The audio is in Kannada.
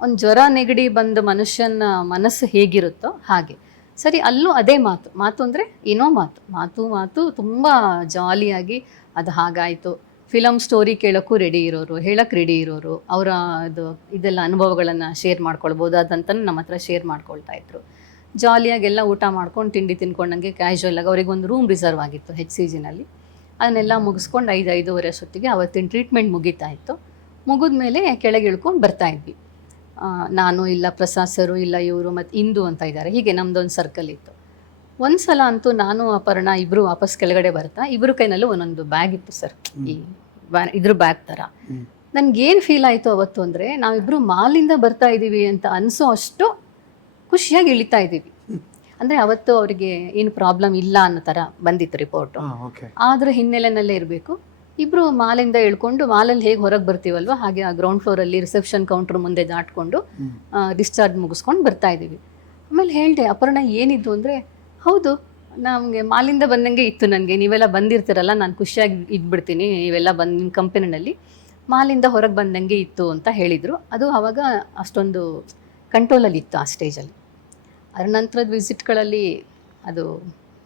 ಒಂದು ಜ್ವರ ನೆಗಡಿ ಬಂದ ಮನುಷ್ಯನ ಮನಸ್ಸು ಹೇಗಿರುತ್ತೋ ಹಾಗೆ. ಸರಿ ಅಲ್ಲೂ ಅದೇ ಮಾತು. ಮಾತು ಅಂದರೆ ಏನೋ ಮಾತು. ಮಾತು ಮಾತು ತುಂಬ ಜಾಲಿಯಾಗಿ ಅದು ಹಾಗಾಯಿತು. ಫಿಲಮ್ ಸ್ಟೋರಿ ಕೇಳೋಕ್ಕೂ ರೆಡಿ ಇರೋರು ಹೇಳಕ್ಕೆ ರೆಡಿ ಇರೋರು ಅವರ ಇದು ಇದೆಲ್ಲ ಅನುಭವಗಳನ್ನು ಶೇರ್ ಮಾಡ್ಕೊಳ್ಬೋದು ಅದಂತಲೂ ನಮ್ಮ ಹತ್ರ ಶೇರ್ ಮಾಡ್ಕೊಳ್ತಾ ಇದ್ರು. ಜಾಲಿಯಾಗಿ ಎಲ್ಲ ಊಟ ಮಾಡ್ಕೊಂಡು ತಿಂಡಿ ತಿನ್ಕೊಂಡಂಗೆ ಕ್ಯಾಶುವಲ್ ಆಗಿ ಅವ್ರಿಗೆ ಒಂದು ರೂಮ್ ರಿಸರ್ವ್ ಆಗಿತ್ತು ಹೆಚ್ ಸಿ ಜಿನಲ್ಲಿ ಅದನ್ನೆಲ್ಲ ಮುಗಿಸ್ಕೊಂಡು ಐದು ಐದೂವರೆ ಅಷ್ಟೊತ್ತಿಗೆ ಅವತ್ತಿನ ಟ್ರೀಟ್ಮೆಂಟ್ ಮುಗೀತಾ ಇತ್ತು. ಮುಗಿದ ಮೇಲೆ ಕೆಳಗೆ ಇಳ್ಕೊಂಡು ಬರ್ತಾ ಇದ್ವಿ. ಆ, ನಾನು ಇಲ್ಲ ಪ್ರಸಾದ್ ಸರು ಇಲ್ಲ ಇವರು ಮತ್ತು ಇಂದು ಅಂತ ಇದ್ದಾರೆ. ಹೀಗೆ ನಮ್ಮದೊಂದು ಸರ್ಕಲ್ ಇತ್ತು. ಒಂದು ಸಲ ಅಂತೂ ನಾನು ಅಪರ್ಣ ಇಬ್ಬರು ವಾಪಸ್ ಕೆಳಗಡೆ ಬರ್ತಾ ಇಬ್ಬರು ಕೈನಲ್ಲೂ ಒಂದೊಂದು ಬ್ಯಾಗ್ ಇತ್ತು ಸರ್ ಈ ಬ್ಯಾ- ಇದ್ರ ಬ್ಯಾಗ್ ಥರ ನನಗೇನು ಫೀಲ್ ಆಯಿತು ಅವತ್ತು ಅಂದರೆ ನಾವಿಬ್ಬರು ಮಾಲಿಂದ ಬರ್ತಾ ಇದ್ದೀವಿ ಅಂತ ಅನಿಸೋ ಅಷ್ಟು ಖುಷಿಯಾಗಿ ಇಳಿತಾ ಇದ್ದೀವಿ ಅಂದರೆ ಅವತ್ತು ಅವರಿಗೆ ಏನು ಪ್ರಾಬ್ಲಮ್ ಇಲ್ಲ ಅನ್ನೋ ಥರ ಬಂದಿತ್ತು ರಿಪೋರ್ಟು ಆದ್ರ ಹಿನ್ನೆಲೆನಲ್ಲೇ ಇರಬೇಕು. ಇಬ್ರು ಮಾಲಿಂದ ಇಳ್ಕೊಂಡು ಮಾಲಲ್ಲಿ ಹೇಗೆ ಹೊರಗೆ ಬರ್ತೀವಲ್ವ? ಹಾಗೆ ಆ ಗ್ರೌಂಡ್ ಫ್ಲೋರಲ್ಲಿ ರಿಸೆಪ್ಷನ್ ಕೌಂಟರ್ ಮುಂದೆ ದಾಟ್ಕೊಂಡು ಡಿಸ್ಚಾರ್ಜ್ ಮುಗಿಸ್ಕೊಂಡು ಬರ್ತಾ ಇದ್ದೀವಿ. ಆಮೇಲೆ ಹೇಳಿದೆ ಅಪರ್ಣ ಏನಿದ್ದು ಅಂದರೆ ಹೌದು ನಮಗೆ ಮಾಲಿಂದ ಬಂದಂಗೆ ಇತ್ತು ನನಗೆ. ನೀವೆಲ್ಲ ಬಂದಿರ್ತೀರಲ್ಲ ನಾನು ಖುಷಿಯಾಗಿ ಇದ್ಬಿಡ್ತೀನಿ ನೀವೆಲ್ಲ ಬಂದು ನಿಮ್ಮ ಕಂಪನಿನಲ್ಲಿ ಮಾಲಿಂದ ಹೊರಗೆ ಬಂದಂಗೆ ಇತ್ತು ಅಂತ ಹೇಳಿದರು. ಅದು ಆವಾಗ ಅಷ್ಟೊಂದು ಕಂಟ್ರೋಲಲ್ಲಿ ಇತ್ತು ಆ ಸ್ಟೇಜಲ್ಲಿ ಅದರ ನಂತರದ ವಿಸಿಟ್ಗಳಲ್ಲಿ ಅದು